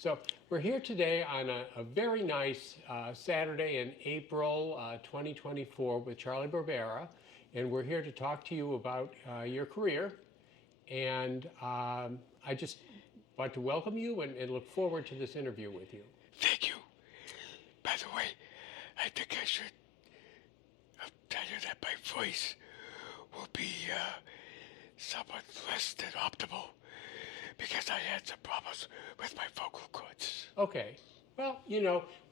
So we're here today on a very nice Saturday in April 2024 with Charlie Birbara, and we're here to talk to you about your career. And I just want to welcome you and look forward to this interview with you. Thank you. By the way, I think I should tell you that my voice will be somewhat less than optimal because I had some problems with my vocal cords. Okay. Well,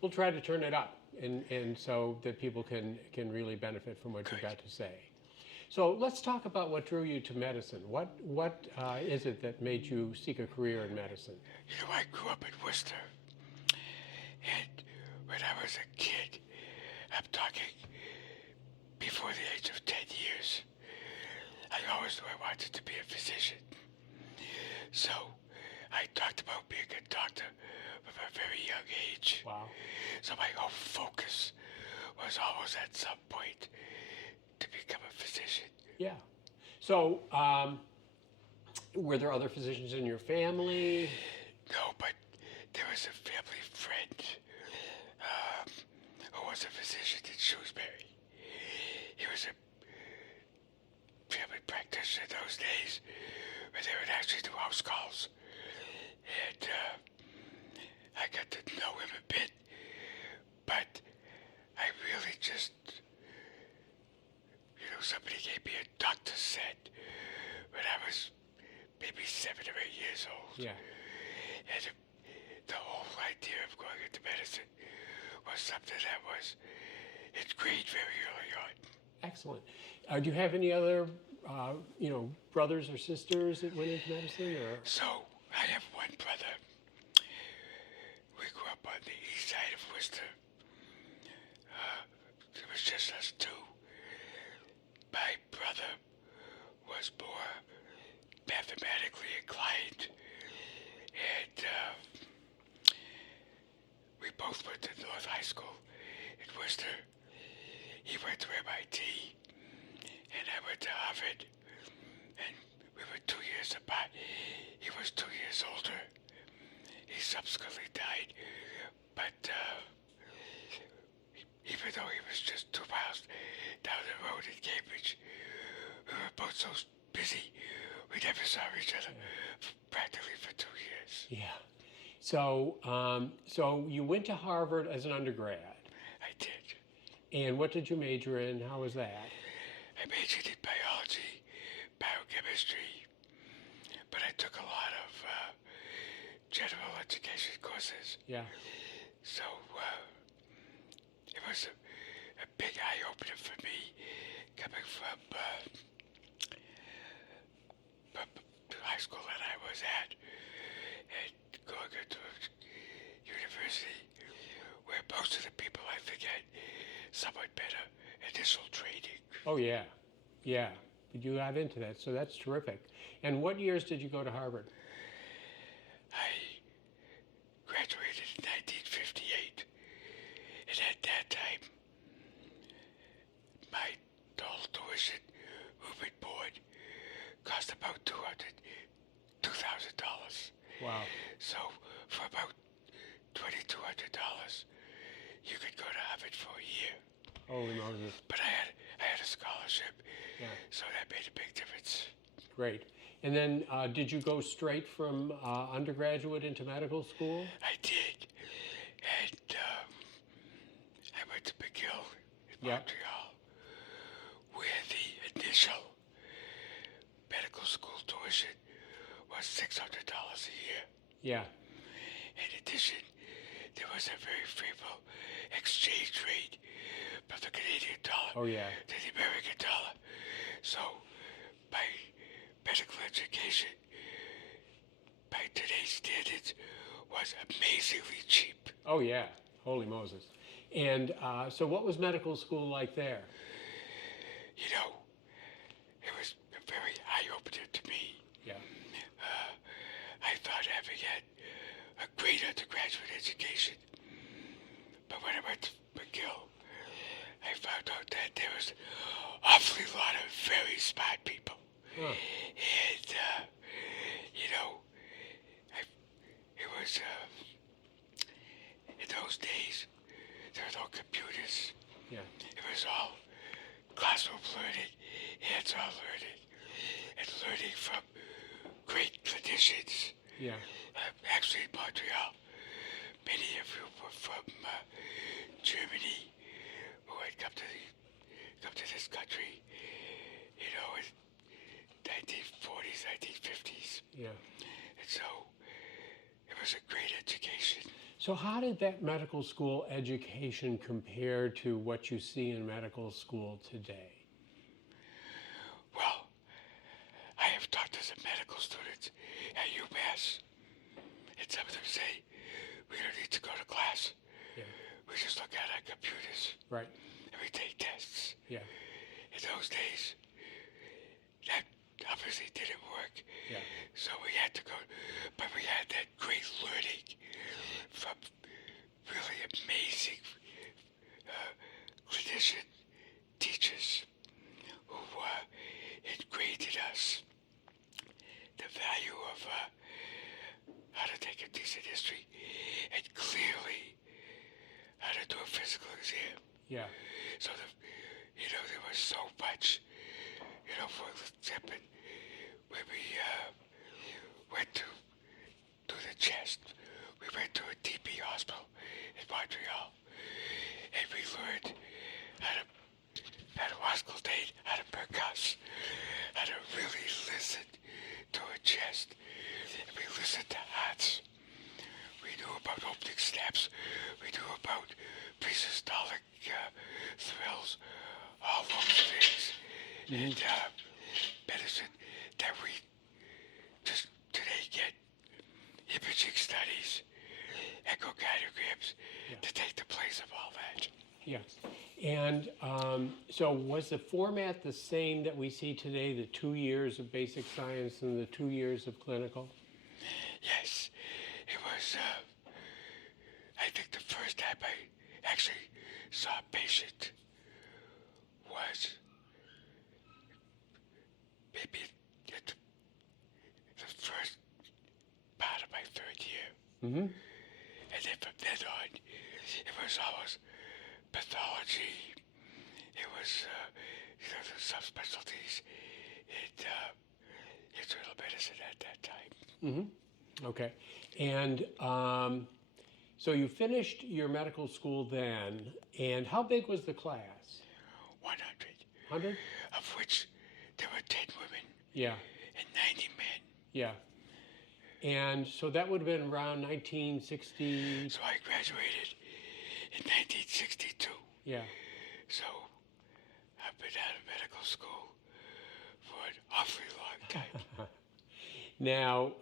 we'll try to turn it up and so that people can really benefit from what you've got to say. So let's talk about what drew you to medicine. What is it that made you seek a career in medicine? You know, I grew up in Worcester, and when I was a kid, I'm talking before the age of 10 years, I always knew I wanted to be a physician. So I talked about being a doctor from a very young age. Wow. So my whole focus was always at some point to become a physician. Yeah. So were there other physicians in your family? No, but there was a family friend who was a physician in Shrewsbury. He was a family practitioner in those days where they would actually do house calls. And I got to know him a bit, but I really just, somebody gave me a doctor's set when I was maybe 7 or 8 years old. Yeah. And the whole idea of going into medicine was something that was ingrained very early on. Excellent. Do you have any other, brothers or sisters that went into medicine? Or? So I have one brother. We grew up on the east side of Worcester. It was just us two. My brother was more mathematically inclined, and we both went to North High School in Worcester. He went to MIT, and I went to Harvard, and we were 2 years apart. He was 2 years older. He subsequently died, but even though he was just 2 miles down the road in Cambridge, we were both so busy, we never saw each other practically for 2 years. Yeah. So you went to Harvard as an undergrad. I did. And what did you major in? How was that? I majored in biology, biochemistry, but I took a lot of general education courses. Yeah. So it was a big eye-opener for me coming from high school that I was at and going into a university where most of the people I think had somewhat better initial training. Oh, yeah. Yeah. But you got into that, so that's terrific. And what years did you go to Harvard? I graduated in 1958, and at that time, my total tuition movement board cost about $2,000. Wow. So for about $2,200, you could go to Harvard for a year. Holy Moses. But I had a scholarship, Yeah. so that made a big difference. Great. And then did you go straight from undergraduate into medical school? I did, and I went to McGill in Yeah. Montreal, where the initial medical school tuition was $600 a year. Yeah. In addition, there was a very favorable exchange rate from the Canadian dollar Oh, yeah. to the American dollar. So my medical education, by today's standards, was amazingly cheap. Oh, yeah. Holy Moses. And so what was medical school like there? You know, it was very eye-opener to me. Yeah. I thought having had a great undergraduate education, but when I went to McGill, I found out that there was an awfully lot of very smart people. Huh. And, it was was all classroom learning, hands-on learning, and learning from great clinicians. Yeah. Actually, in Montreal, many of you were from Germany, who had come to this country, in 1940s, 1950s. Yeah. And so it was a great education. So how did that medical school education compare to what you see in medical school today? Well, I have talked to some medical students at UMass, and some of them say, we don't need to go to class. Yeah. We just look at our computers Right. and we take tests. Yeah. In those days, that obviously didn't work. Yeah. So we had to go, but we had that great learning from really amazing clinician teachers who ingrained in us the value of how to take a decent history and clearly how to do a physical exam. Yeah. So there was so much, for example, when we went to do the chest, we went to a DP hospital in Montreal, and we learned how to auscultate, how to percuss, how to really listen to a chest. And we listened to hearts. We knew about opening snaps. We knew about pre-systolic thrills, all those things. Mm-hmm. And medicine that we just today get imaging studies, echocardiograms to take the place of all that. Yeah. And so was the format the same that we see today, the 2 years of basic science and the 2 years of clinical? Yes, it was, I think the first time I actually saw a patient was maybe at the first part of my third year. Mm-hmm. And then from then on, it was always pathology. It was, the subspecialties in internal medicine at that time. Mm-hmm. Okay. And so you finished your medical school then, and how big was the class? 100. 100? Of which there were 10 women. Yeah. And 90 men. Yeah. And so that would have been around 1960. So I graduated in 1962. Yeah. So I've been out of medical school for an awfully long time. Now,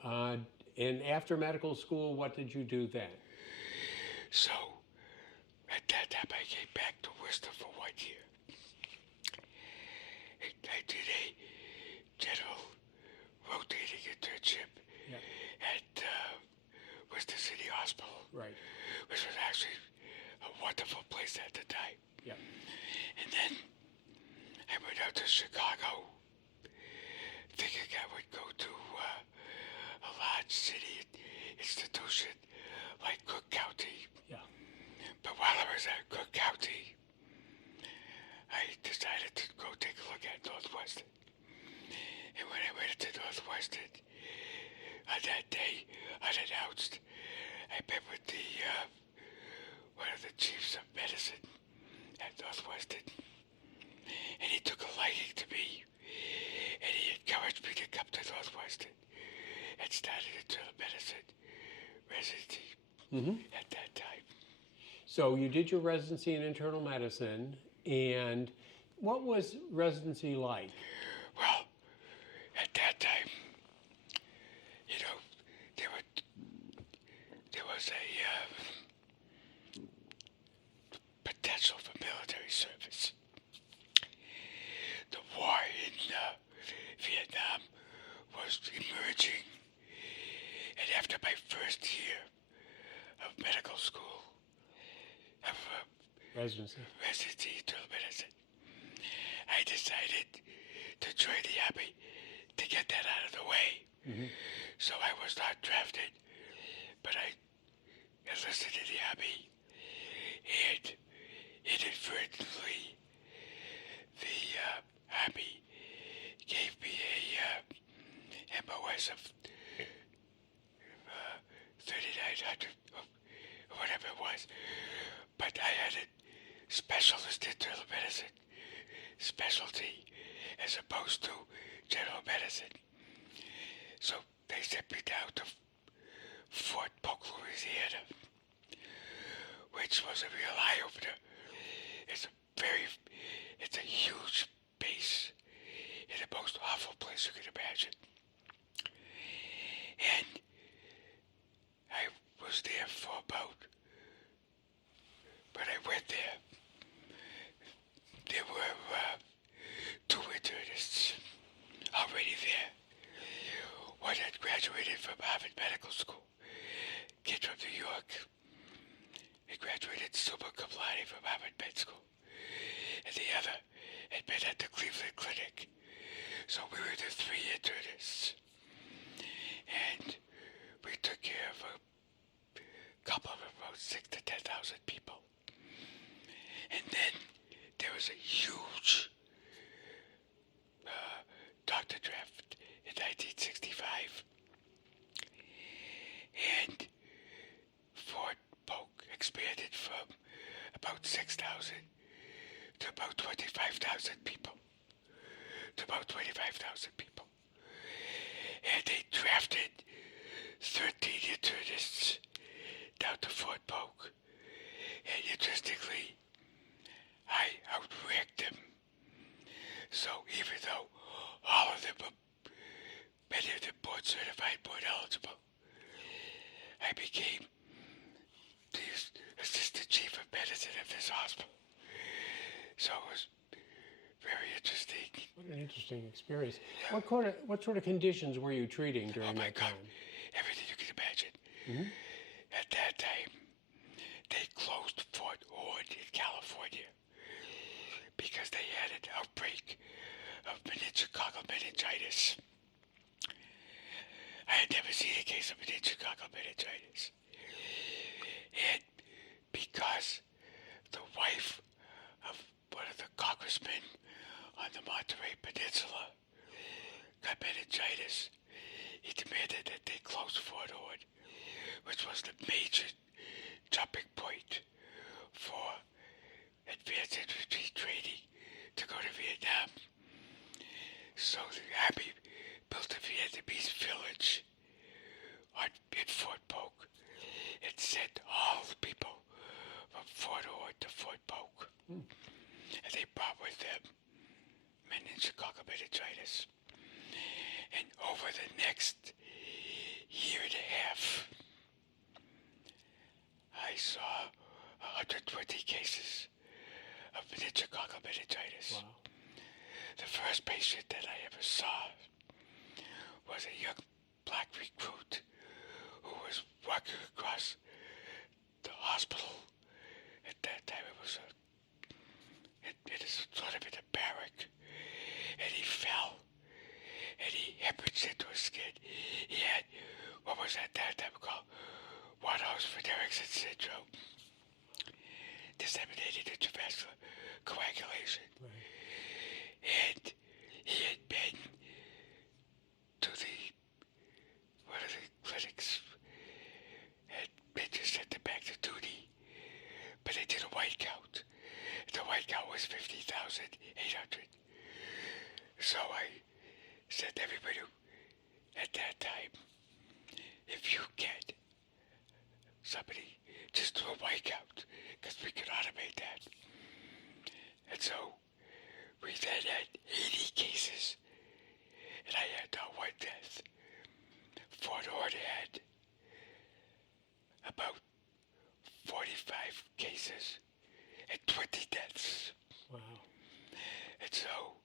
and after medical school, what did you do then? So at that time I came back to Worcester for 1 year. I did a general rotating internship at Worcester City Hospital. Right. Which was actually a wonderful place at the time. Yeah. And then I went out to Chicago, thinking I would go to a large city institution like Cook County. Yeah. But while I was at Cook County, I decided to go take a look at Northwestern. And when I went to Northwestern, on that day, unannounced, I met with one of the chiefs of medicine at Northwestern. And he took a liking to me. And he encouraged me to come to Northwestern and started internal medicine residency at that time. So you did your residency in internal medicine, and what was residency like? Well, at that time, there was a potential for military service. The war in Vietnam was emerging, and after my first year of medical school, of Residency. residency internal medicine, I decided to join the Army to get that out of the way. So I was not drafted, but I enlisted in the Army and inadvertently specialist internal medicine specialty as opposed to general medicine. So they sent me down to Fort Polk, Louisiana, which was a real eye-opener. It's it's a huge base in the most awful place you can imagine. And I was there for when I went there, there were two internists already there. One had graduated from Harvard Medical School, kid from New York. He graduated summa cum laude from Harvard Med School. And the other had been at the Cleveland Clinic. So we were the three internists. And we took care of a couple of about 6,000 to 10,000 people. And then there was a huge doctor draft in 1965. And Fort Polk expanded from about 6,000 to about 25,000 people. And they drafted 13 internists down to Fort Polk. And interestingly, I outranked them. So even though all of them were, many of them board certified, board eligible, I became the assistant chief of medicine of this hospital. So it was very interesting. What an interesting experience. What sort of conditions were you treating during that time? Everything you can imagine. Mm-hmm. At that time, they closed Fort Ord in California because they had an outbreak of meningococcal meningitis. I had never seen a case of meningococcal meningitis. And because the wife of one of the congressmen on the Monterey Peninsula got meningitis, he demanded that they close Fort Ord, which was the major jumping point for advanced infantry training to go to Vietnam. So the Army built a Vietnamese village in Fort Polk and sent all the people from Fort Ord to Fort Polk. And they brought with them meningococcal meningitis. And over the next year and a half, I saw 120 cases of meningococcal meningitis. Wow. The first patient that I ever saw was a young black recruit who was walking across the hospital. At that time, it was sort of in a barrack, and he fell, and he hemorrhaged into his skin. He had what was at that time called Waterhouse-Frederickson syndrome, disseminated intravascular coagulation. Right. And he had been to one of the clinics, and they just sent him back to duty. But they did a white count. The white count was 50,800. So I said to everybody at that time, if you get somebody, just do a white count, because we could automate that. And so we then had 80 cases, and I had not one death. Fort Ord had about 45 cases and 20 deaths. Wow. And so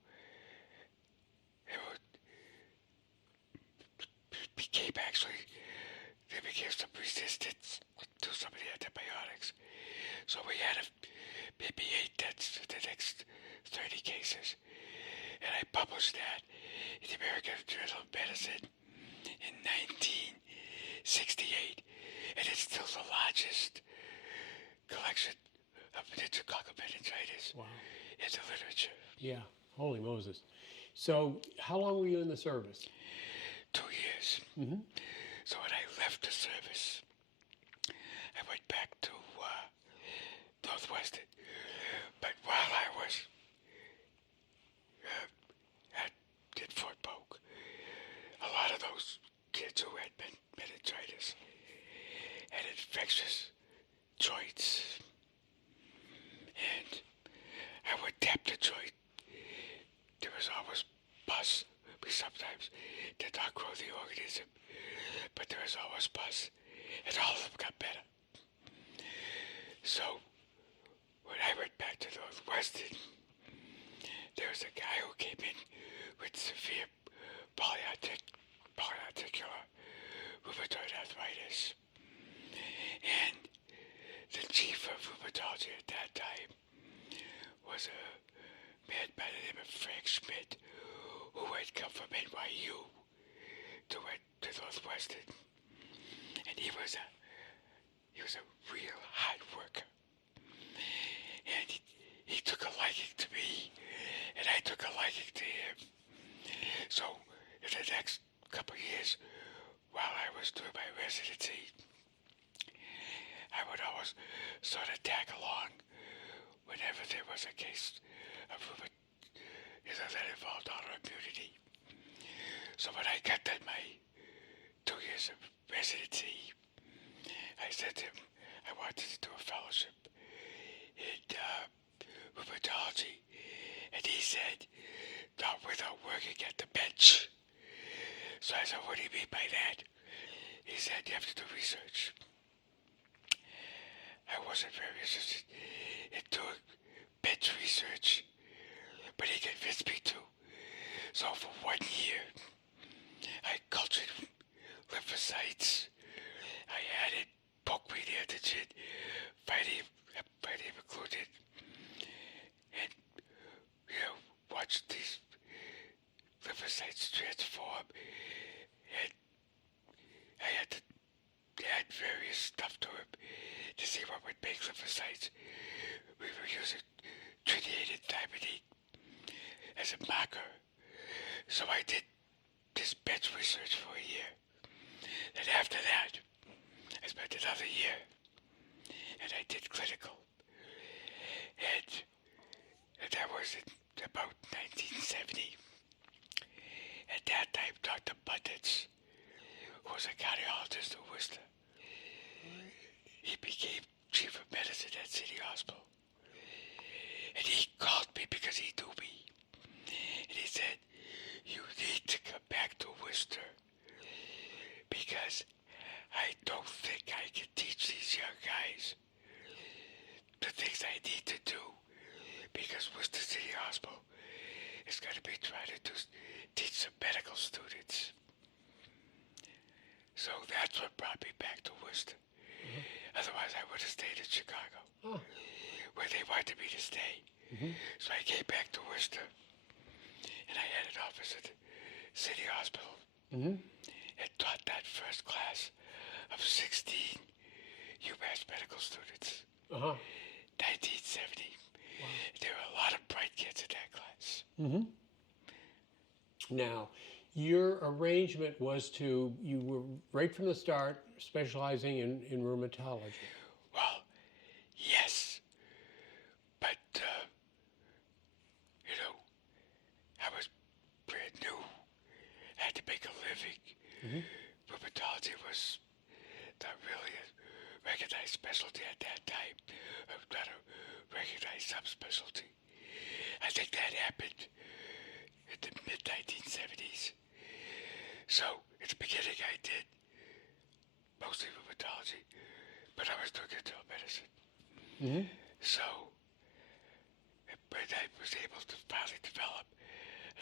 there became some resistance to some of the antibiotics. So we had maybe 8 deaths for the next 30 cases. And I published that in the American Journal of Medicine in 1968. And it's still the largest collection of meningococcal meningitis in the literature. Yeah, holy Moses. So how long were you in the service? 2 years. Mm-hmm. So when I left the service, I went back to Northwestern, the joint, there was always pus. We sometimes did not grow the organism, but there was always pus, and all of them got better. So, when I went back to Northwestern, there was a guy who came in with severe polyarticular rheumatoid arthritis. And the chief of rheumatology at that time was a man by the name of Frank Schmidt, who had come from NYU to Northwestern. And he was a real hard worker. And he took a liking to me, and I took a liking to him. So in the next couple of years, while I was doing my residency, I would always sort of tag along whenever there was a case of that involved autoimmunity. So when I got done my 2 years of residency, I said to him I wanted to do a fellowship in rheumatology, and he said, not without working at the bench. So I said, what do you mean by that? He said, you have to do research. I wasn't very interested in doing bench research, but he convinced me to. So for 1 year, I cultured lymphocytes. I added bulk-wheat antigen, vitamin included, and watched these lymphocytes transform. And I had to add various stuff to them to see what would make lymphocytes. We were using tritiated thymidine as a marker. So I did this bench research for a year. And after that, I spent another year, and I did clinical. And that was in about 1970. At that time, Dr. Buttons, who was a cardiologist at Worcester, he became chief of medicine at City Hospital. And he called me because he knew me. And he said, you need to come back to Worcester because I don't think I can teach these young guys the things I need to do, because Worcester City Hospital is going to be trying to teach some medical students. So that's what brought me back to Worcester. Mm-hmm. Otherwise, I would have stayed in Chicago, where they wanted me to stay. Mm-hmm. So I came back to Worcester, and I had an office at the City Hospital, and taught that first class of 16 UMass medical students. 1970. Wow. There were a lot of bright kids in that class. Mm-hmm. Now, your arrangement was you were right from the start specializing in rheumatology. Well, yes. But, I was brand new. I had to make a living. Mm-hmm. Rheumatology was not really a recognized specialty at that time. Not a recognized subspecialty. I think that happened in the mid-1970s. So, in the beginning I did mostly rheumatology, but I was doing internal medicine. Mm-hmm. So, when I was able to finally develop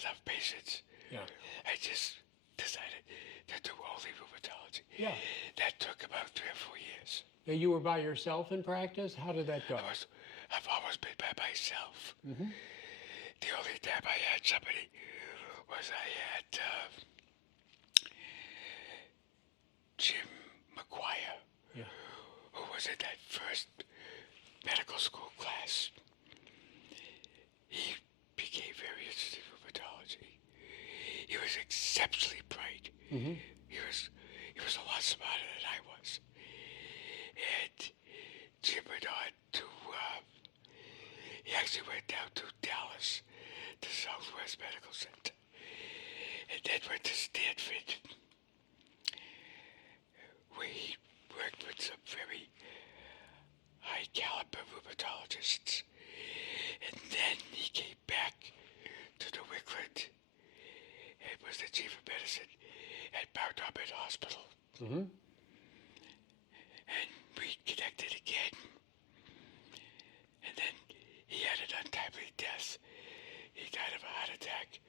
enough patients, I just decided to do only rheumatology. Yeah. That took about 3 or 4 years. Now, you were by yourself in practice? How did that go? I've always been by myself. Mm-hmm. The only time I had somebody was I had Jim McGuire, who was in that first medical school class. He became very interested in rheumatology. He was exceptionally bright. Mm-hmm. He was a lot smarter than I was. And Jim went on to, he actually went down to Dallas, to Southwest Medical Center, and then went to Stanford. We worked with some very high caliber rheumatologists, and then he came Mm-hmm. And we connected again. And then he had an untimely death. He died of a heart attack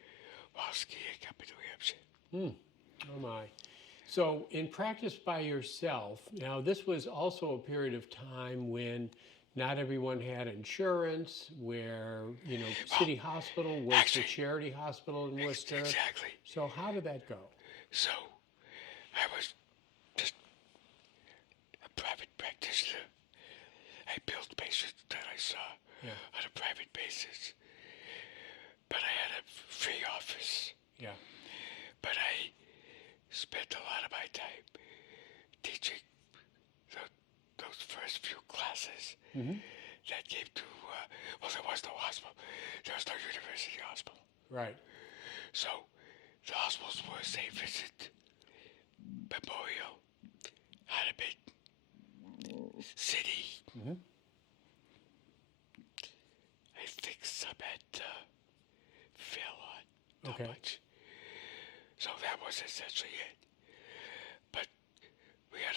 while skiing up in New Hampshire. Oh my. So, in practice by yourself, now this was also a period of time when not everyone had insurance, where, City Hospital was the Actually, charity hospital in Worcester. exactly. So, how did that go? So I was just a private practitioner. I billed patients that I saw Yeah, on a private basis. But I had a free office. yeah, But I spent a lot of my time teaching those first few classes mm-hmm. that came to, well, there was no hospital. There was no university hospital. Right, So the hospitals were St. Vincent, Memorial, Hennepin, City. mm-hmm. I think some at Fairlawn. Not Okay, much. So that was essentially it. But we had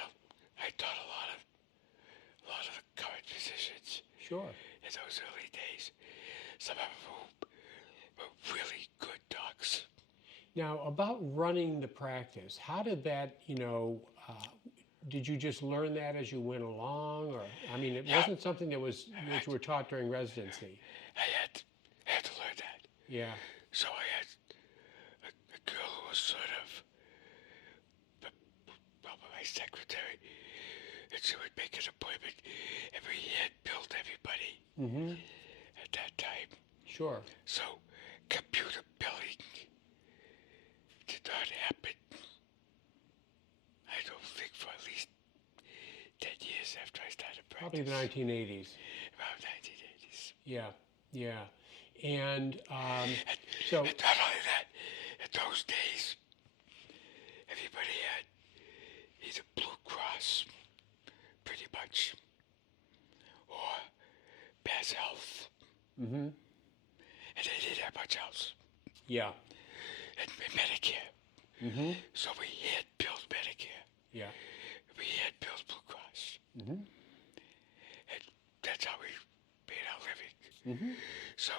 I taught a lot of the current physicians sure. in those early days. Some of them were really good docs. Now, about running the practice, how did that, did you just learn that as you went along? Or, I mean, it Yeah, wasn't something that that you were taught during residency. I had to learn that. Yeah, So I had a girl who was sort of well, my secretary, and she would make an appointment every year and build everybody mm-hmm. at that time. Sure. So computer billing did not happen, I don't think, for at least 10 years after I started Probably practice. the 1980s. Around 1980s. Yeah, yeah. And And, so, and not only that, in those days, everybody had either Blue Cross, pretty much, or Mass Health, mm-hmm. and they didn't have much else. Yeah, And Medicare. mm-hmm. So we had billed Medicare. Yeah, We had billed Blue Cross. mm-hmm. And that's how we made our living. Mm-hmm. So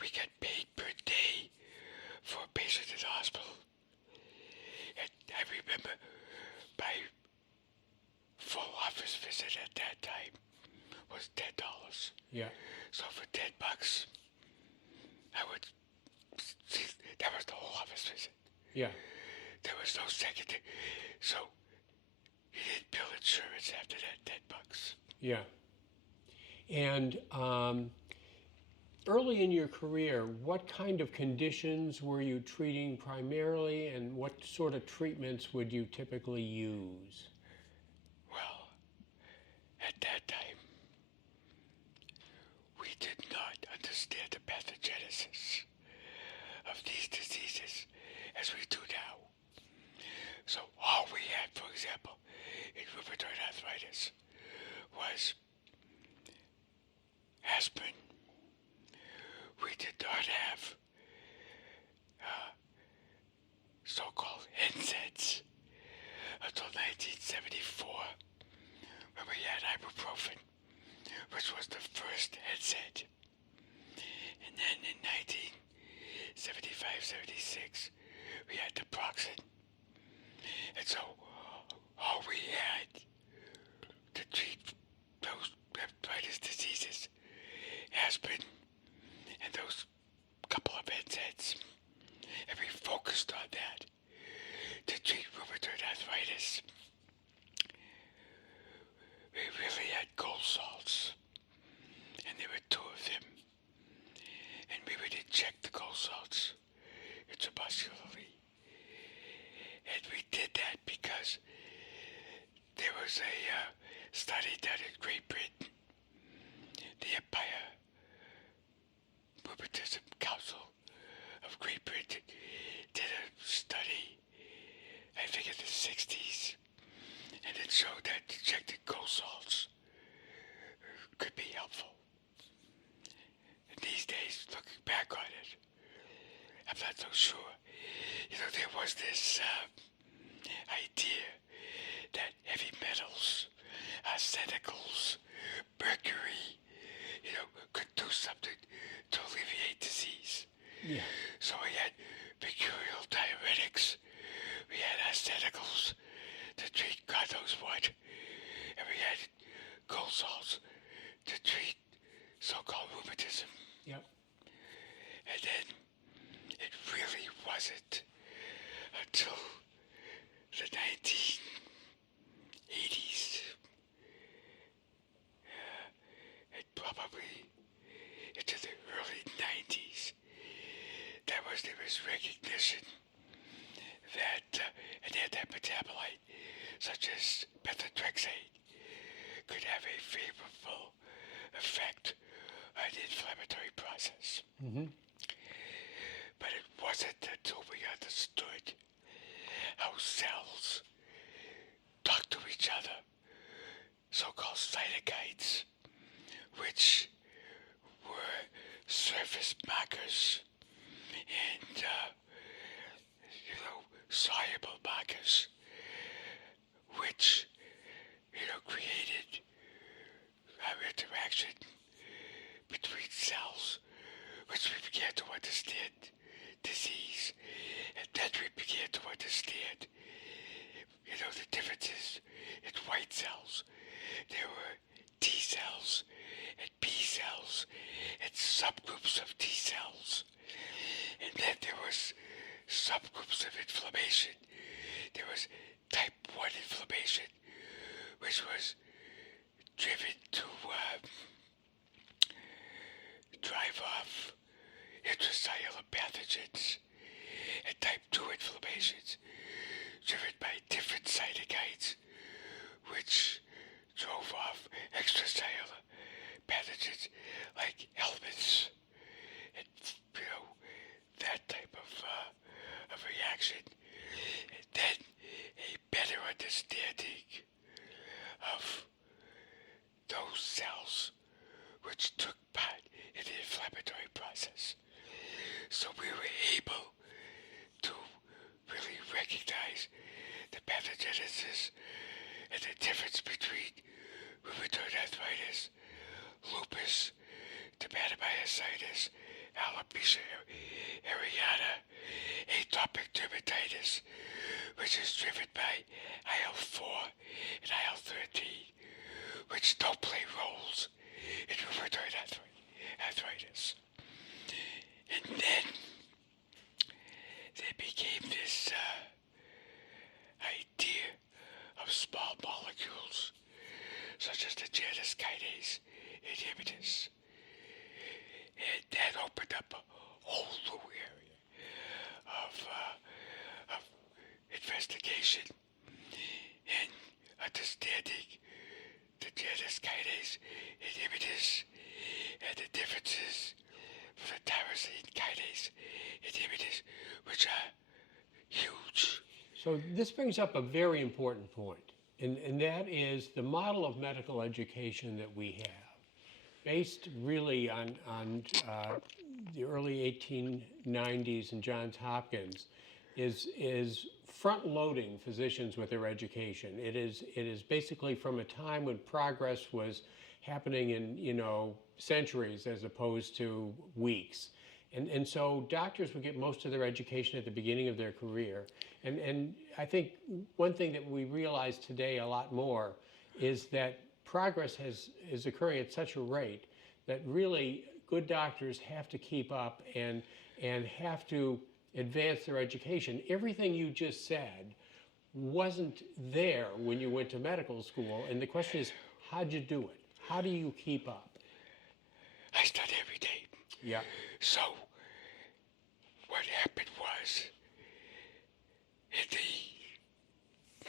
we got paid per day for a patient in the hospital. And I remember my full office visit at that time was $10. Yeah, So for $10, I would see, that was the whole office visit. yeah, There was no second. So you didn't bill insurance after that $10. yeah. And early in your career, what kind of conditions were you treating primarily, and what sort of treatments would you typically use? Well, at that time, we did not understand the pathogenesis of these diseases as we do now. So all we had, for example, in rheumatoid arthritis was aspirin. We did not have so-called NSAIDs until 1974, when we had ibuprofen, which was the first NSAID. And then in 1975-76, we had naproxen. And so all we had to treat those arthritis diseases, aspirin and those couple of NSAIDs. And we focused on that to treat rheumatoid arthritis. We really had gold salts, and there were two of them. And we would inject the gold salts intramuscularly. And we did that because there was a study done in Great Britain. The Empire Rheumatism Council of Great Britain did a study, I think in the 60s, and it showed that injected gold salts could be helpful. And these days, looking back on it, I'm not so sure. There was this idea heavy metals, arsenicals, mercury, could do something to alleviate disease. Yeah. So we had mercurial diuretics, we had arsenicals to treat God knows what, and we had cold salts to treat so-called rheumatism. Yep. And then it really wasn't until the 1980s, and probably into the early 90s, there was recognition that an antimetabolite such as methotrexate could have a favorable effect on the inflammatory process. Mm-hmm. But it wasn't until we understood how cells talk to each other, so-called cytokines, which were surface markers and soluble markers, which created our interaction between cells, which we began to understand disease, and then we began to understand the differences in white cells. There were T cells and B cells and subgroups of T cells. And then there was subgroups of inflammation. There was type 1 inflammation, which was driven to drive off intracellular pathogens, and type 2 inflammations driven by different cytokines, which drove off extracellular pathogens like elements and that type of reaction. And then a better understanding of those cells which took part in the inflammatory process. So we were able to really recognize the pathogenesis and the difference between rheumatoid arthritis, lupus, dermatomyositis, alopecia areata, atopic dermatitis, which is driven by IL-4 and IL-13, which don't play roles in rheumatoid arthritis. And then there became this idea of small molecules, such as the Janus kinase inhibitors. And that opened up a whole new area of investigation and understanding the Janus kinase inhibitors and the differences from the tyrosine kinase inhibitors, which are huge. So this brings up a very important point, and that is the model of medical education that we have, based really on the early 1890s in Johns Hopkins, is front-loading physicians with their education. It is basically from a time when progress was happening in centuries as opposed to weeks. And so doctors would get most of their education at the beginning of their career. And I think one thing that we realize today a lot more is that progress is occurring at such a rate that really good doctors have to keep up and have to advance their education. Everything you just said wasn't there when you went to medical school. And the question is, how'd you do it? How do you keep up? I study every day. Yeah. So what happened was, in the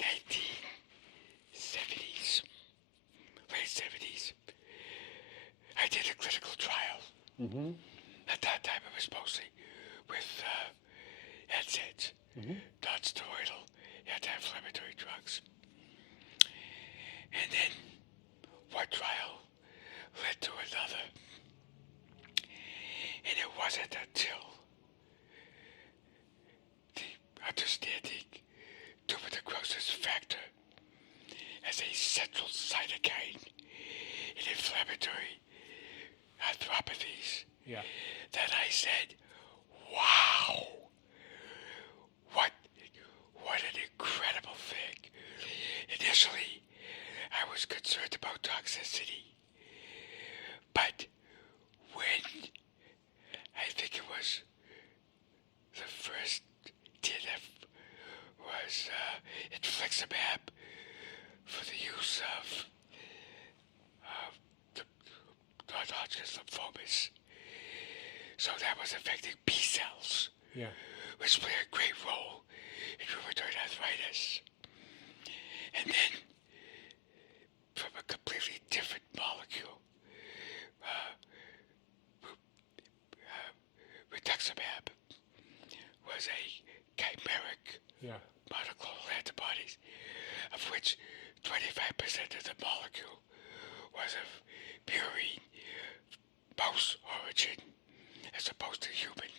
1970s, late 70s, I did a clinical trial. Mm-hmm. At that time, it was mostly with NSAIDs, non-steroidal anti-inflammatory drugs. And then one trial led to another. And it wasn't until the understanding tuberculosis factor that I said, wow, what an incredible thing. Initially, I was concerned about toxicity, but when I think it was the first TNF was infliximab for the use of the non-Hodgkin's lymphomas. So that was affecting B cells, Yeah. which play a great role in rheumatoid arthritis. And then, from a completely different molecule, rituximab was a chimeric Yeah. monoclonal antibodies, of which 25% of the molecule was of purine mouse origin as opposed to human.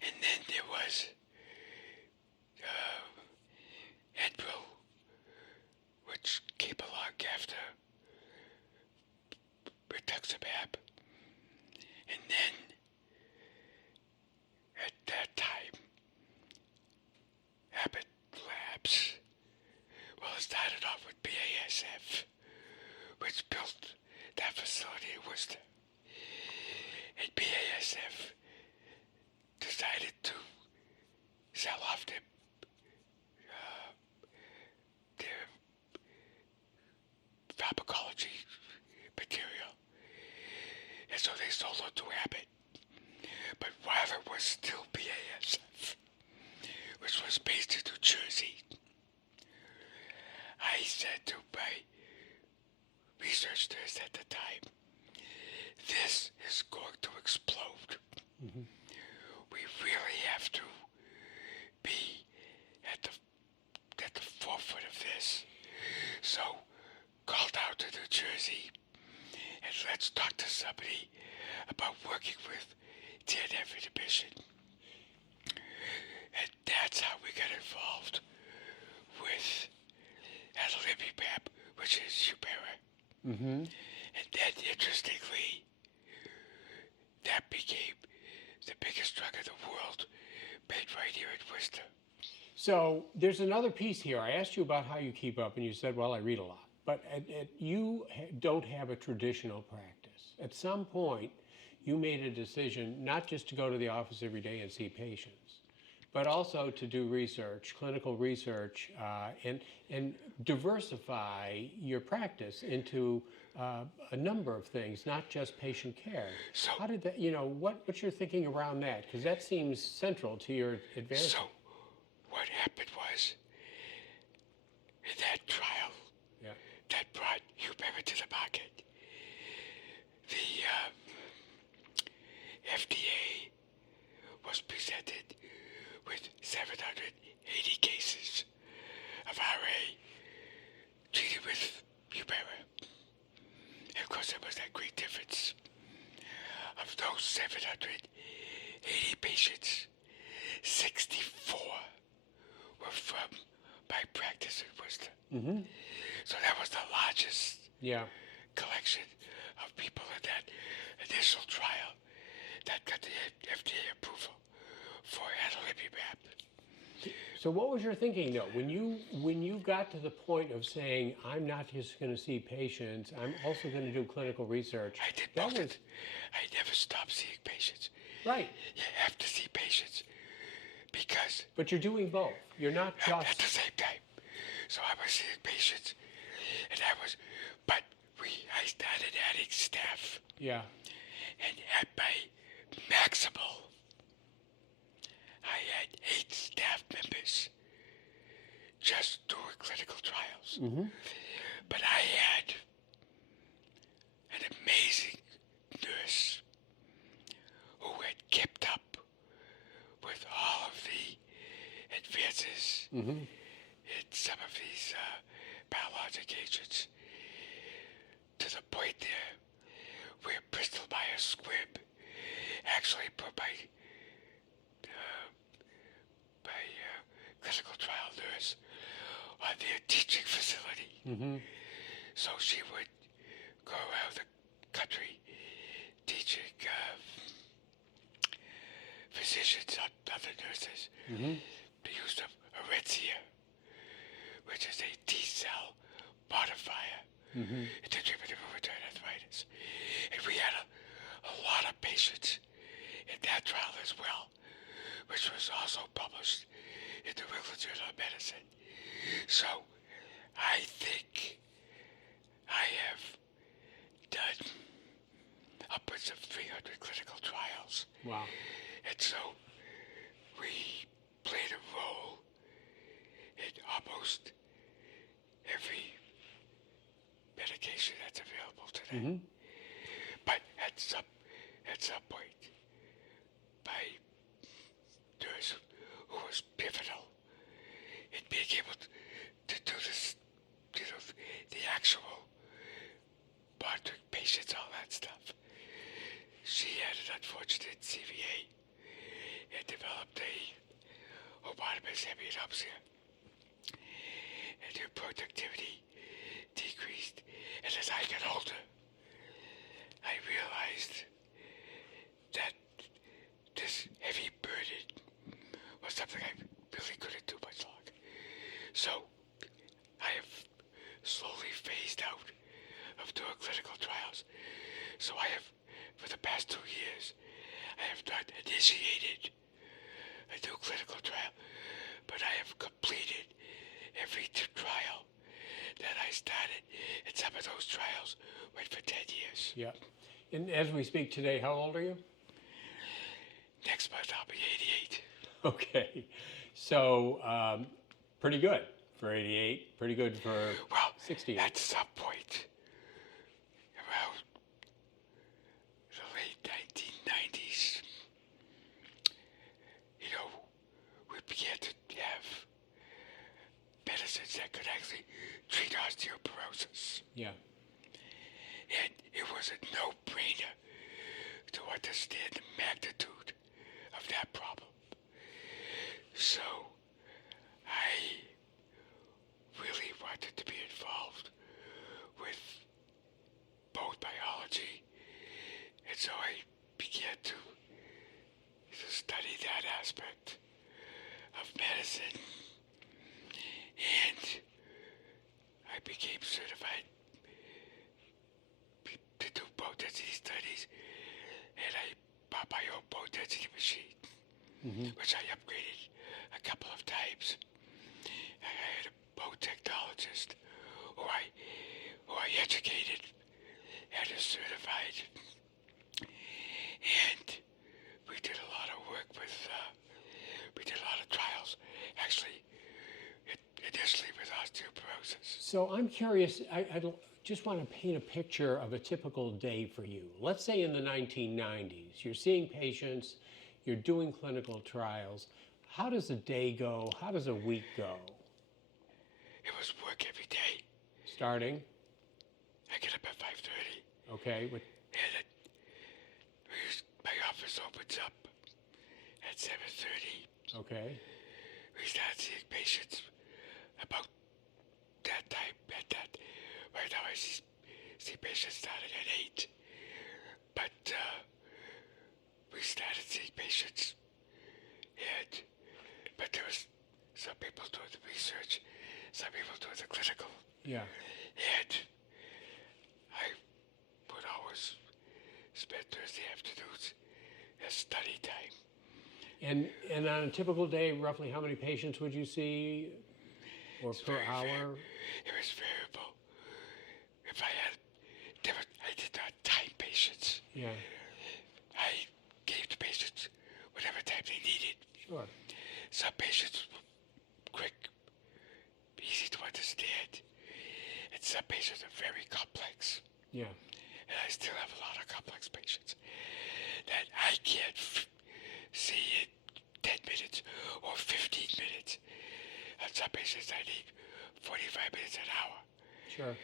And then there was Enbrel, which came along after rituximab. And then, at that time, Abbott Labs, well, it started off with BASF, which built that facility in Worcester. And BASF decided to sell off their pharmacology material. And so they sold it to Abbott. But while it was still BASF, which was based in New Jersey, I said to my researchers at the time, this is going to explode. Mm-hmm. We really have to be at the forefront of this. So called out to New Jersey and let's talk to somebody about working with TNF inhibition. And that's how we got involved with adalimumab, which is Birbara. Mm-hmm. And then, interestingly, that became the biggest drug in the world, made right here in Worcester. So there's another piece here. I asked you about how you keep up, and you said, well, I read a lot. But you don't have a traditional practice. At some point, you made a decision not just to go to the office every day and see patients, but also to do research, clinical research, and diversify your practice into a number of things, not just patient care. So, how did that, what's your thinking around that? Because that seems central to your advantage. So, what happened was, in that trial that brought Birbara to the market, the FDA was presented with 780 cases of RA treated with Birbara. And of course, there was that great difference. Of those 780 patients, 64 were from my practice in Worcester. Mm-hmm. So that was the largest collection of people in that initial trial that got the FDA approval for adalimumab. So what was your thinking, though, when you got to the point of saying, I'm not just going to see patients, I'm also going to do clinical research? I did both. I never stopped seeing patients. Right. You have to see patients because... But you're doing both. You're not just... At the same time. So I was seeing patients, and I started adding staff. Yeah. And at my maximal, I had 8 staff members just doing clinical trials. Mm-hmm. But I had an amazing nurse who had kept up with all of the advances Mm-hmm. in some of these biologic agents, to the point there where Bristol Myers Squibb actually put my clinical trial nurse on their teaching facility. Mm-hmm. So she would go around the country teaching other nurses, Mm-hmm. the use of Aritzia, which is a T-cell modifier Mm-hmm. in the treatment of rheumatoid arthritis. And we had a lot of patients in that trial as well, which was also published in the New England Journal of Medicine. So I think I have done upwards of 300 clinical trials. Wow. And so we played a role in almost every medication that's available today. Mm-hmm. But at some point, my nurse, who was pivotal in being able to do this, the actual monitoring patients, all that stuff, she had an unfortunate CVA and developed a homonymous hemianopsia, and her productivity decreased. And as I got older, I realized that this heavy burden was something I really couldn't do much longer. So I have slowly phased out of doing clinical trials. So I have, for the past 2 years, I have not initiated a new clinical trial, but I have completed every trial that I started, and some of those trials went for 10 years. Yeah. And as we speak today, how old are you? Next month I'll be 88. Okay. So, pretty good for 88. Pretty good for Well, 68. at some point, around the late 1990s, we began to have medicines that could actually treat osteoporosis. Yeah. And it was a no-brainer to understand the magnitude of that problem. So I really wanted to be involved with bone biology, and so I began to study that aspect of medicine, and I became certified to do bone density studies, and I bought my own bone density machine, Mm-hmm. which I upgraded a couple of times. I had a bone technologist who I educated and is certified, and we did a lot of work with, we did a lot of trials, actually, initially with osteoporosis. So I'm curious, I just want to paint a picture of a typical day for you. Let's say in the 1990s, you're seeing patients, you're doing clinical trials. How does a day go? How does a week go? It was work every day. Starting? I get up at 5:30. Okay. And my office opens up at 7:30. Okay. We start seeing patients about that time. Right now I see patients starting at 8. But we started seeing patients, but there was some people doing the research, some people doing the clinical. Yeah. And I would always spend Thursday afternoons as study time. And on a typical day, roughly how many patients would you see, or per hour? It was variable. If I had, I did not time patients. Yeah. I gave the patients whatever time they needed. Sure. Some patients were quick, easy to understand, and some patients are very complex. Yeah. And I still have a lot of complex patients that I can't see in 10 minutes or 15 minutes. And some patients I need 45 minutes an hour. Sure.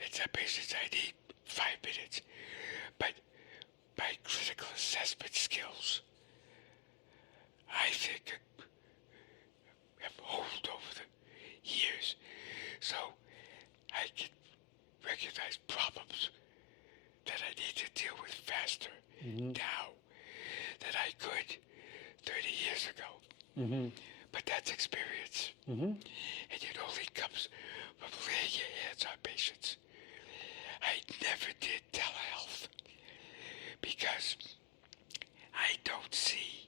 And some patients I need 5 minutes. But my clinical assessment skills, I think, have honed over the years. So I can recognize problems that I need to deal with faster now than I could 30 years ago. Mm-hmm. But that's experience. Mm-hmm. And it only comes from laying your hands on patients. I never did telehealth because I don't see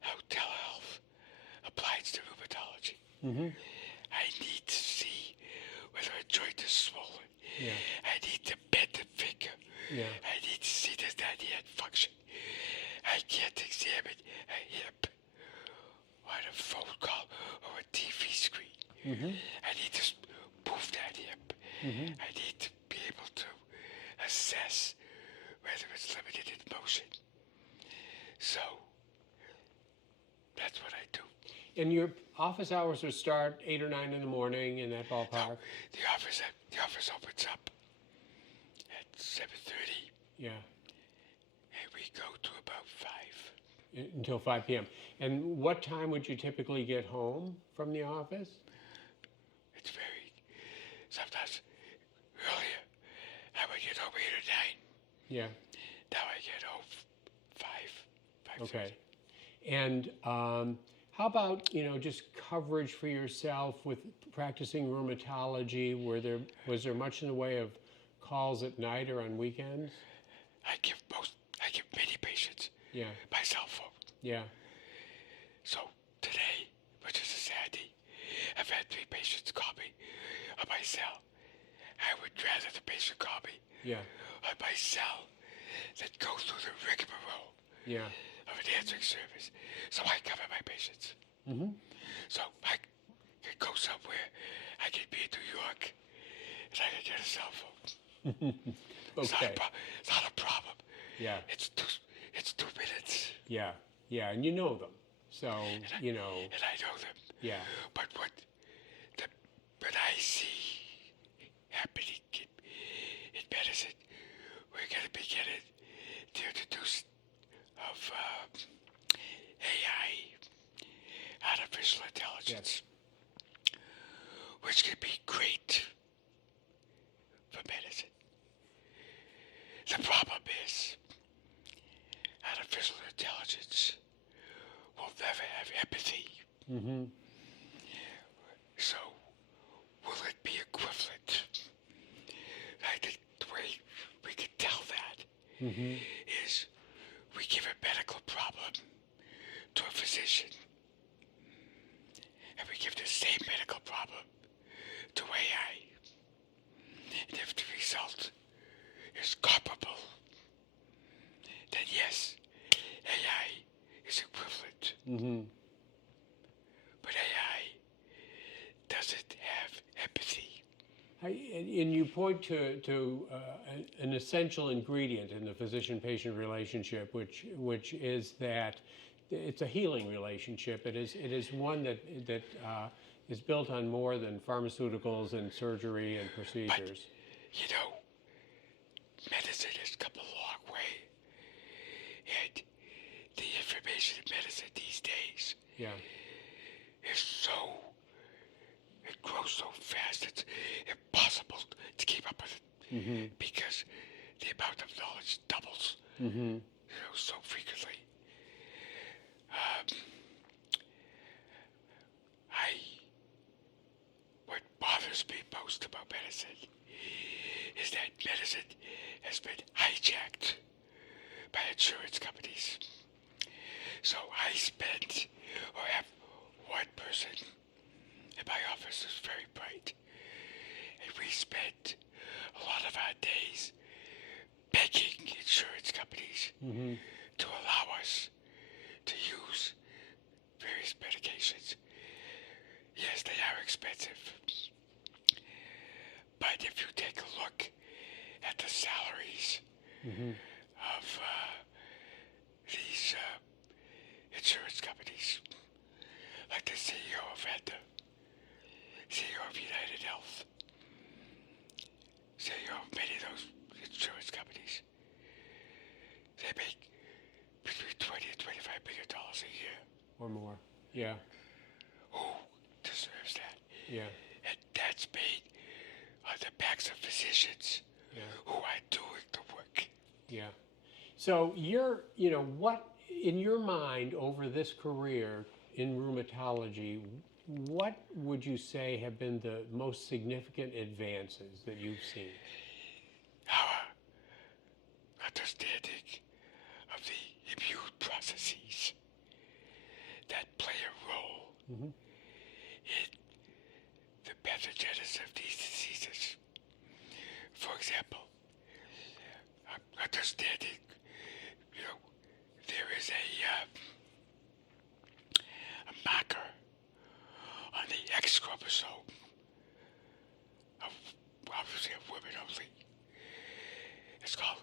how telehealth applies to rheumatology. Mm-hmm. I need to see whether a joint is swollen. Yeah. I need to bend the finger. Yeah. I need to see does that hand function. I can't examine a hip on a phone call or a TV screen. Mm-hmm. I need to move that hip. Mm-hmm. I need to be able to assess whether it's limited in motion. So that's what I do. And your office hours would start 8 or 9 in the morning in that ballpark? No, the office opens up at 7:30. Yeah. And we go to about 5. Until 5 p.m. And what time would you typically get home from the office? It's very, sometimes earlier I would get home 8 or 9. Yeah. Now I get home 5. Okay. And how about, just coverage for yourself with practicing rheumatology? Was there much in the way of calls at night or on weekends? I give many patients Yeah. my cell phone. Yeah. So today, which is a Saturday, I've had 3 patients call me on my cell. I would rather the patient call me Yeah. on my cell than go through the rigmarole Yeah. of an answering service. So I cover my patients. Mm-hmm. So I can go somewhere. I can be in New York, and I can get a cell phone. Okay. It's not a problem. Yeah. It's 2 minutes. Yeah. Yeah. And you know them. So, And I know them. Yeah. But what I see happening in medicine, we're going to be getting the introduction of AI, artificial intelligence, which can be great for medicine. The problem is artificial intelligence will never have empathy. Mm-hmm. So, will it be equivalent? I think the way we can tell that Mm-hmm. is we give a medical problem to a physician, and we give the same medical problem to AI. And if the result is comparable, then yes, AI is equivalent. Mm-hmm. But AI doesn't have empathy. And you point to an essential ingredient in the physician-patient relationship, which is that it's a healing relationship. It is one that is built on more than pharmaceuticals and surgery and procedures. But, medicine has come a long way, and the information in medicine these days Yeah. it grows so fast, it's impossible to keep up with it. Mm-hmm. Because the amount of knowledge doubles, Mm-hmm. so frequently. What bothers me most about medicine is that medicine has been hijacked by insurance companies. So I spend, or have one person in my office who's very bright, and we spend a lot of our days begging insurance companies Mm-hmm. to allow us to use various medications. Yes, they are expensive, but if you take a look at the salaries Mm-hmm. of these insurance companies, like the CEO of Aetna, CEO of United Health, CEO of many of those insurance companies, they make between $20 and $25 million a year. Or more. Yeah. Who deserves that? Yeah. And that's paid on the backs of physicians Yeah. who are doing the work. Yeah. So what in your mind, over this career in rheumatology, what would you say have been the most significant advances that you've seen? Our understanding of the immune processes that play a role Hmm. in the pathogenesis of these diseases. For example, understanding, there is a marker on the X chromosome of obviously of women only. It's called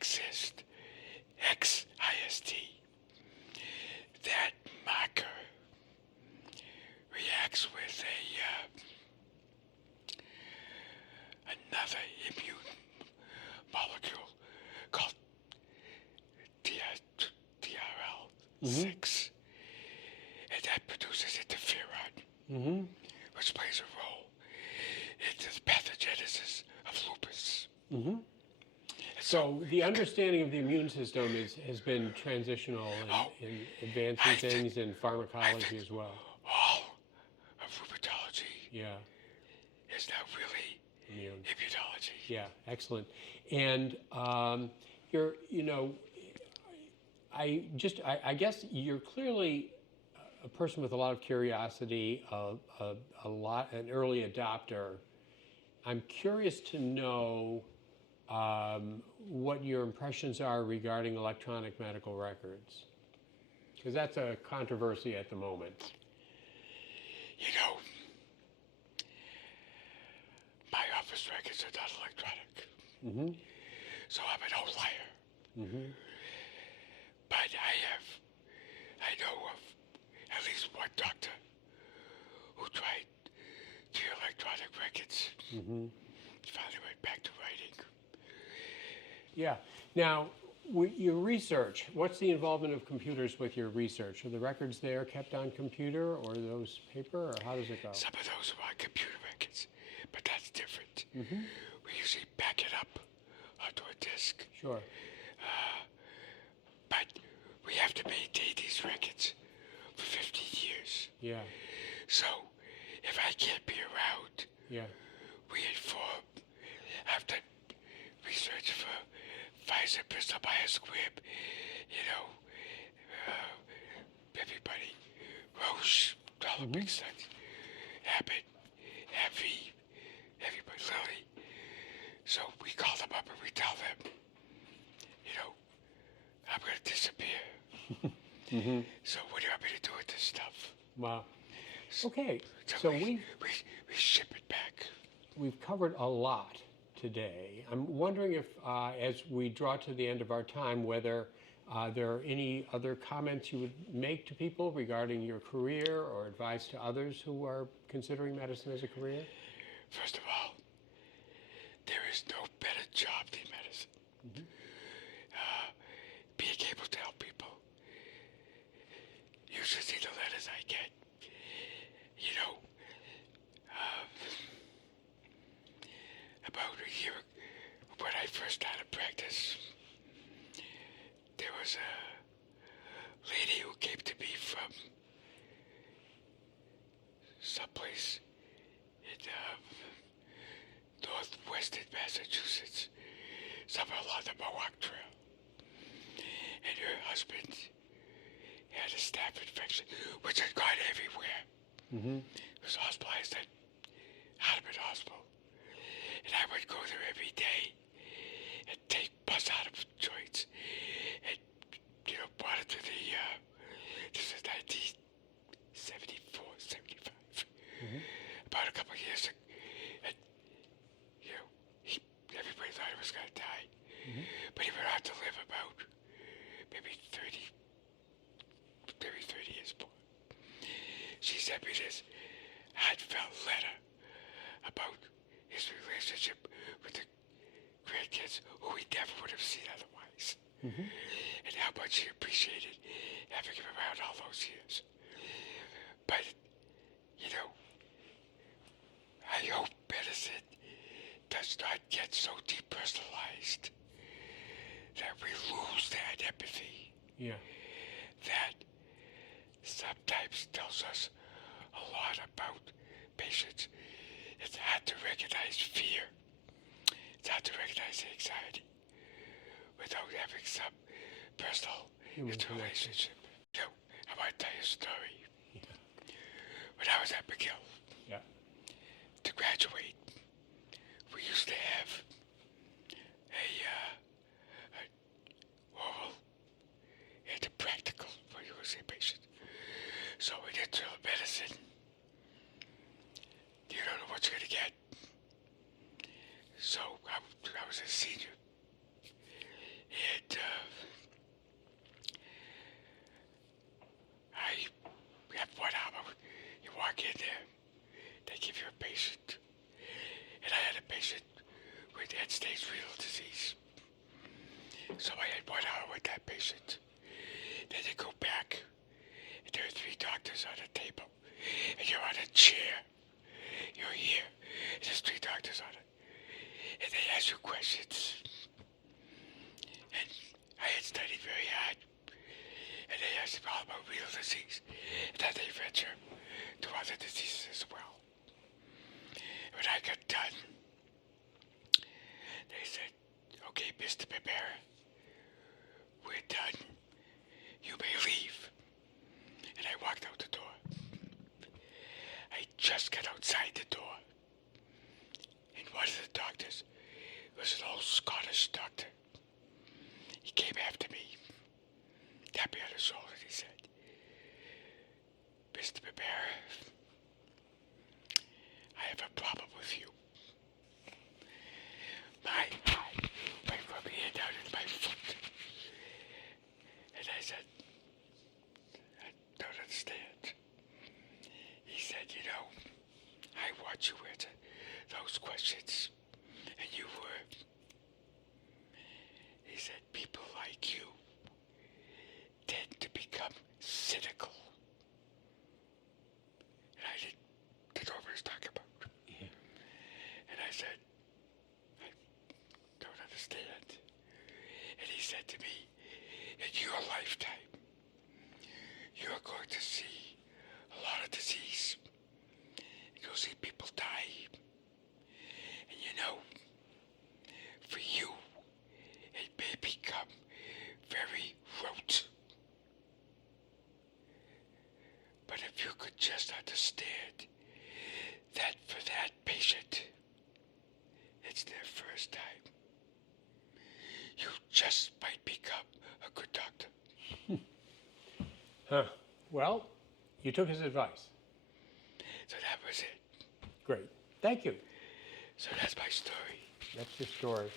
XIST, XIST. That marker reacts with another immune molecule called DRL6, and that produces interferon, Hmm. which plays a role in the pathogenesis of lupus. Hmm. So the understanding of the immune system has been transitional in advancing things in pharmacology as well. All of rheumatology Yeah, is now really immune. immunology. Yeah, excellent. And you're, I guess you're clearly a person with a lot of curiosity, an early adopter. I'm curious to know what your impressions are regarding electronic medical records, because that's a controversy at the moment. You know, my office records are not electronic, Mm-hmm. so I'm an outlier. Mm-hmm. But I know of at least one doctor who tried the electronic records. Mm-hmm. Finally went back to writing. Yeah. Now, your research, what's the involvement of computers with your research? Are the records there kept on computer or are those paper, or how does it go? Some of those are on computer records, but that's different. Mm-hmm. We usually back it up onto a disk. Sure. But we have to maintain these records for 15 years. Yeah. So if I can't be around, Yeah. we have to research for Pfizer, Bristol Myers Squibb, everybody, Roche, all the big stuff, Abbott, AbbVie, everybody, Lilly. So we call them up and we tell them, I'm going to disappear. Mm-hmm. So what do you want me to do with this stuff? Wow. Okay. So So we ship it back. we've covered a lot today. I'm wondering if, as we draw to the end of our time, whether there are any other comments you would make to people regarding your career or advice to others who are considering medicine as a career? First of all, there is no better job than medicine. Mm-hmm. Being able to help people. You should see the letters I get. About a year when I first started practice, there was a lady who came to me from someplace in northwestern Massachusetts, somewhere along the Mohawk Trail. And her husband had a staph infection, which had gone everywhere. Mm-hmm. He was hospitalized at Hartman Hospital. And I would go there every day and take pus out of joints and, brought it to this is 1974, 75. Mm-hmm. About a couple of years, and, everybody thought he was going to die. Mm-hmm. But he went on to live about maybe 30 years more. She sent me this heartfelt letter about his relationship with the grandkids who he never would have seen otherwise. Mm-hmm. And how much he appreciated having him around all those years. But, I hope medicine does not get so depersonalized that we lose that empathy Yeah. that sometimes tells us a lot about patients. It's hard to recognize fear. It's hard to recognize anxiety without having some personal Human connection. relationship. So, I want to tell you a story. Yeah. When I was at McGill, Yeah. to graduate, we used to have a oral and a practical for you as a patient. So we did internal medicine. You don't know what you're going to get. So I was a senior. And I have 1 hour. You walk in there, they give you a patient. And I had a patient with end-stage renal disease. So I had 1 hour with that patient. Then you go back, and there are 3 doctors on a table. And you're on a chair. You're here. And there's 3 doctors on it. And they ask you questions. And I had studied very hard. And they asked me all about renal disease. And then they venture to other diseases as well. When I got done, they said, okay, Mr. Birbara, we're done. You may leave. And I walked out the door. I just got outside the door. And one of the doctors was an old Scottish doctor. He came after me, tapped me on the shoulder, and he said, Mr. Birbara, I have a problem with you. My eye went from here down to my foot. And I said, I don't understand. He said, you know, I watch you answer those questions, and you were. He said, people like you tend to become cynical. And I didn't know what he was talking about. Yeah. And I said, I don't understand. And he said to me, in your lifetime, you're going to see a lot of disease. You'll see people die. And you know, for you, it may become very rote. But if you could just understand that for that patient, it's their first time, you just might become a good doctor. Huh. Well, you took his advice. So that was it. Great. Thank you. So that's my story. That's your story.